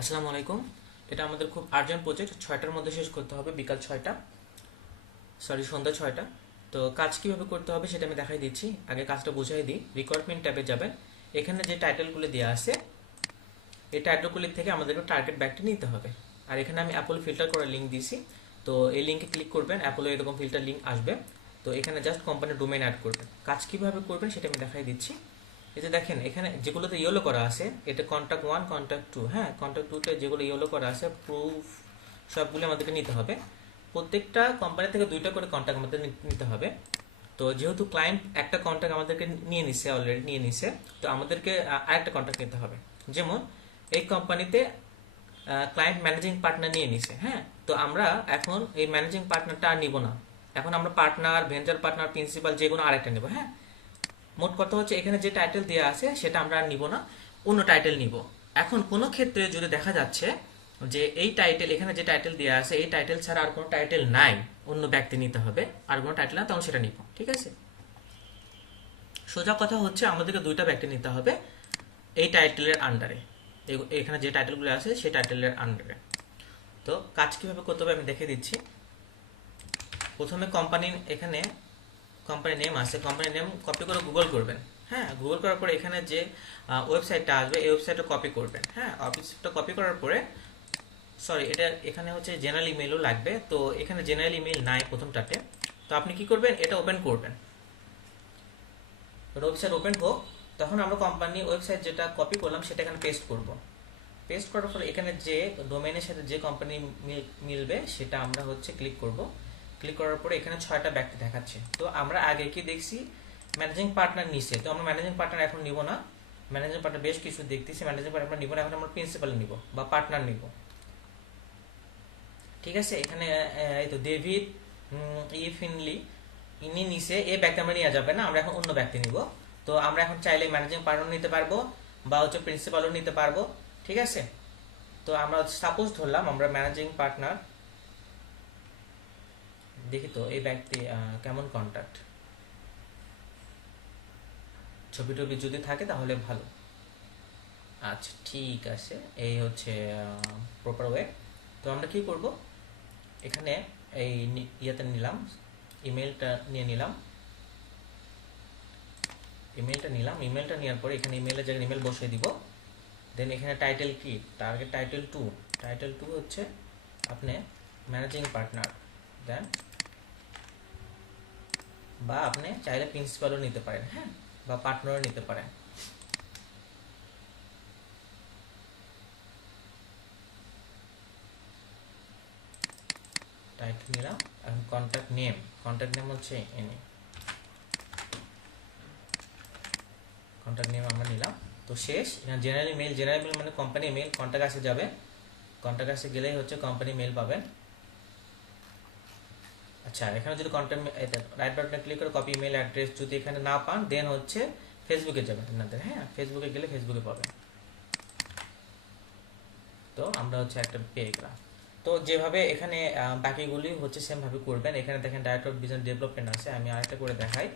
আসসালামু আলাইকুম। এটা আমাদের খুব আর্জেন্ট প্রজেক্ট, 6টার মধ্যে শেষ করতে হবে, বিকাল 6টা, সরি সন্ধ্যা 6টা। তো কাজ কিভাবে করতে হবে সেটা আমি দেখাই দিচ্ছি। আগে কাজটা বুঝাই দিই। রিকোয়ারমেন্ট ট্যাবে যাবেন। এখানে যে টাইটেলগুলো দেওয়া আছে, এই টাইটেলগুলি থেকে আমাদেরকে টার্গেট ব্যাকটি নিতে হবে। আর এখানে আমি অ্যাপল ফিল্টার করার লিঙ্ক দিয়েছি। তো এই লিঙ্কে ক্লিক করবেন, অ্যাপলে এরকম ফিল্টার লিঙ্ক আসবে। তো এখানে জাস্ট কোম্পানির ডোমেইন অ্যাড করবেন। কাজ কিভাবে করবেন সেটা আমি দেখাই দিচ্ছি। এই যে দেখেন, এখানে যেগুলোতে ইয়েলো করা আছে, এটা কন্ট্যাক্ট 1, কন্ট্যাক্ট 2। হ্যাঁ, কন্ট্যাক্ট 2তে যেগুলো ইয়েলো করা আছে, প্রুফ সবগুলো আমাদেরকে নিতে হবে। প্রত্যেকটা কোম্পানি থেকে 2টা করে কন্ট্যাক্ট আমাদের নিতে হবে। তো যেহেতু ক্লায়েন্ট একটা কন্ট্যাক্ট আমাদেরকে নিয়ে নিছে, অলরেডি নিয়ে নিছে, তো আমাদেরকে আরেকটা কন্ট্যাক্ট নিতে হবে। যেমন এই কোম্পানিতে ক্লায়েন্ট ম্যানেজিং পার্টনার নিয়ে নিছে। হ্যাঁ, তো আমরা এখন এই ম্যানেজিং পার্টনারটা আর নিব না। এখন আমরা পার্টনার, ভেঞ্চার পার্টনার, প্রিন্সিপাল যে কোনো আরেকটা নেব। হ্যাঁ, মোট কথা হচ্ছে এখানে যে টাইটেল দেওয়া আছে সেটা আমরা আর নিব না, অন্য টাইটেল নিব। এখন কোনো ক্ষেত্রে যদি দেখা যাচ্ছে যে এই টাইটেল, এখানে যে টাইটেল দেওয়া আছে এই টাইটেল ছাড়া আর কোনো টাইটেল নাই, অন্য ব্যক্তি নিতে হবে, আর কোনো টাইটেল না, তখন সেটা নিব। ঠিক আছে, সোজা কথা হচ্ছে আমাদেরকে 2টা ব্যক্তি নিতে হবে এই টাইটেলের আন্ডারে। এখানে যে টাইটেলগুলো আছে সেই টাইটেলের আন্ডারে। তো কাজ কিভাবে করতে হবে আমি দেখে দিচ্ছি। প্রথমে কোম্পানি, এখানে কোম্পানি নেম আছে, কোম্পানি নেম কপি করে গুগল করবেন। হ্যাঁ, গুগল করার পরে এখানে যে ওয়েবসাইটটা আসবে এই ওয়েবসাইটটা কপি করবেন। হ্যাঁ, ওয়েবসাইটটা কপি করার পরে, সরি, এটা এখানে হচ্ছে জেনারেল ইমেলও লাগবে। তো এখানে জেনারেল ইমেল নাই প্রথমটাতে। তো আপনি কি করবেন, এটা ওপেন করবেন। ওয়েবসাইট ওপেন হোক, তখন আমরা কোম্পানি ওয়েবসাইট যেটা কপি করলাম সেটা এখানে পেস্ট করব। পেস্ট করার পরে এখানে যে ডোমেইনের সাথে যে কোম্পানি মিলবে সেটা আমরা হচ্ছে ক্লিক করব। ক্লিক করার পরে এখানে 6টা ব্যক্তি দেখাচ্ছে। তো আমরা আগে কি দেখছি, ম্যানেজিং পার্টনার নিচে, তো আমরা ম্যানেজিং পার্টনার এখন নিব না। ম্যানেজিং পার্টনার বেশ কিছু দেখতেছি, ম্যানেজিং পার্টনার আমরা নিব না, এখন আমরা প্রিন্সিপাল নিব বা পার্টনার নিব। ঠিক আছে, এখানে এই তো ডেভিড ফিনলি, ইনি নিচে, এই ব্যক্তি আমরা নিয়ে যাবে না, আমরা এখন অন্য ব্যক্তি নিব। তো আমরা এখন চাইলে ম্যানেজিং পার্টনার নিতে পারবো বা হচ্ছে প্রিন্সিপালও নিতে পারবো। ঠিক আছে, তো আমরা সাপোজ ধরলাম আমরা ম্যানেজিং পার্টনার। দেখি তো এই ব্যক্তি কেমন কন্ট্যাক্ট, ছবি টবি যদি থাকে তাহলে ভালো। আচ্ছা ঠিক আছে, এই হচ্ছে প্রপার ওয়ে। তো আমরা কি করব, এখানে এই ইয়েতে নিলাম, ইমেলটা নিয়ে নিলাম। ইমেলটা নেওয়ার পরে এখানে ইমেলের জায়গায় ইমেল বসিয়ে দিব। দেন এখানে টাইটেল কি, টার্গেট টাইটেল 2। টাইটেল 2 হচ্ছে আপনি ম্যানেজিং পার্টনার দেন, বা আপনি চাইলে প্রিন্সিপালও নিতে পারেন। হ্যাঁ, বা পার্টনারও নিতে পারেন। টাইটেল নিলাম। এখন কন্ট্যাক্ট নেম হচ্ছে এনে, কন্ট্যাক্ট নেম আমরা নিলাম। তো শেষ, এখানে জেনারেল মেল মানে কোম্পানি মেল, কন্ট্যাক্ট আসে যাবে। কন্ট্যাক্ট আসে গেলেই হচ্ছে কোম্পানি মেল পাবেন। আচ্ছা, এখানে যদি কন্ট্যাক্ট, রাইট বাটনে ক্লিক করে কপি ইমেল অ্যাড্রেস যদি এখানে না পান, দেন হচ্ছে ফেসবুকে যাবেন আপনাদের। হ্যাঁ, ফেসবুকে গেলে ফেসবুকে পাবেন। তো আমরা হচ্ছে একটা পেয়ে গেলাম। তো যেভাবে এখানে বাকিগুলি হচ্ছে সেমভাবে করবেন। এখানে দেখেন ডাইরেক্টর অফ বিজনেস ডেভেলপমেন্ট আছে, আমি আরেকটা করে দেখাই।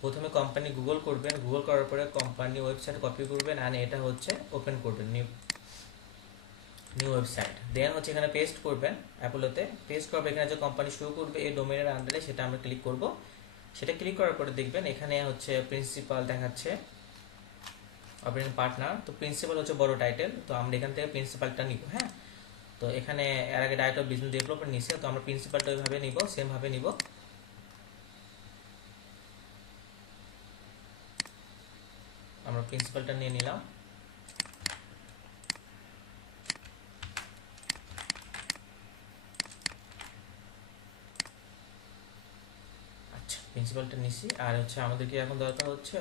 প্রথমে কোম্পানি গুগল করবেন, গুগল করার পরে কোম্পানি ওয়েবসাইট কপি করবেন, আর এটা হচ্ছে ওপেন করবেন, নিউ ওয়েবসাইট। দেন হচ্ছে এখানে পেস্ট করবেন, অ্যাপোলোতে পেস্ট করবে। এখানে যে কোম্পানি শুরু করবে এই ডোমেনের আন্ডারে সেটা আমরা ক্লিক করব। সেটা ক্লিক করার পরে দেখবেন এখানে হচ্ছে প্রিন্সিপাল দেখাচ্ছে, অপারেটিং পার্টনার। তো প্রিন্সিপাল হচ্ছে বড় টাইটেল, তো আমরা এখান থেকে প্রিন্সিপালটা নিব। হ্যাঁ, তো এখানে এর আগে ডাইরেক্টর অফ বিজনেস ডেভেলপমেন্ট নিছে, তো আমরা প্রিন্সিপালটা ওইভাবে নিব, সেমভাবে নিব। আমরা প্রিন্সিপালটা নিয়ে নিলাম। আচ্ছা, প্রিন্সিপালটা নিছি। আর হচ্ছে আমাদেরকে এখন দরকার হচ্ছে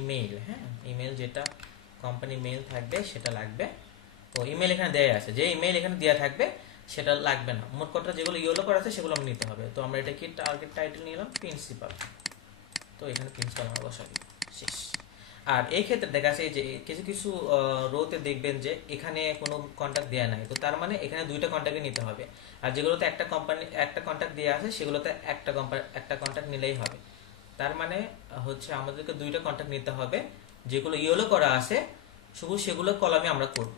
ইমেইল। হ্যাঁ, ইমেইল যেটা কোম্পানি মেইল থাকবে সেটা লাগবে। ও ইমেল এখানে দেয়া আছে, যে ইমেল এখানে দেওয়া থাকবে সেটা লাগবে না। মোট কথা যেগুলো ইয়েলো করা আছে সেগুলো আমরা নিতে হবে। তো আমরা এটা কি টার্গেট টাইটেল নিলাম প্রিন্সিপাল। তো এখানে প্রিন্সিপাল আমরা বসাই দিব, শেষ। আর এই ক্ষেত্রে দেখা যাচ্ছে যে কিছু কিছু রোতে দেখবেন যে এখানে কোনো কন্ট্যাক্ট দেওয়া নাই, তো তার মানে এখানে 2টা কন্ট্যাক্টই নিতে হবে। আর যেগুলোতে একটা কোম্পানি একটা কন্ট্যাক্ট দেওয়া আছে সেগুলোতে একটা কন্ট্যাক্ট নিলেই হবে। তার মানে হচ্ছে আমাদেরকে 2টা কন্ট্যাক্ট নিতে হবে। যেগুলো ইয়েলো করা আছে শুধু সেগুলো কলামে আমরা করব।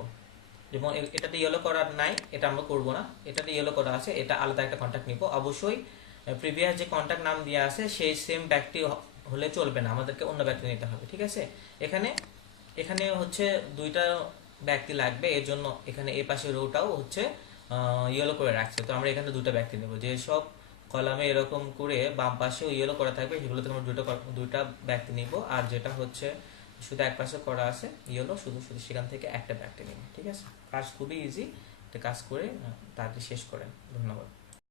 যেমন এটাতে ইয়েলো করা নাই, এটা আমরা করব না। এটাতে ইয়েলো করা আছে, এটা আলাদা একটা কন্ট্যাক্ট নিব। অবশ্যই প্রিভিয়াস যে কন্ট্যাক্ট নাম দেওয়া আছে সেই সেম ব্যক্তি হলে চলবে না, আমাদেরকে অন্য ব্যক্তি নিতে হবে, ঠিক আছে। এখানে এখানে হচ্ছে দুইটা ব্যক্তি লাগবে, এর জন্য এখানে এই পাশে রোটাও হচ্ছে ইয়েলো করে রাখছে। তো আমরা এখানে দুটো ব্যক্তি নেব, যে সব কলামে এরকম করে বাম পাশেও ইয়েলো করা থাকবে সেগুলোতে আমরা দুইটা ব্যক্তি নিব। আর যেটা হচ্ছে শুধু এক পাশে করা আছে ইয়েলো, শুধু শুধু সেখান থেকে একটা ব্যক্তি নিব, ঠিক আছে। কাজ খুবই ইজি, এটা কাজ করে তাড়াতাড়ি শেষ করেন। ধন্যবাদ।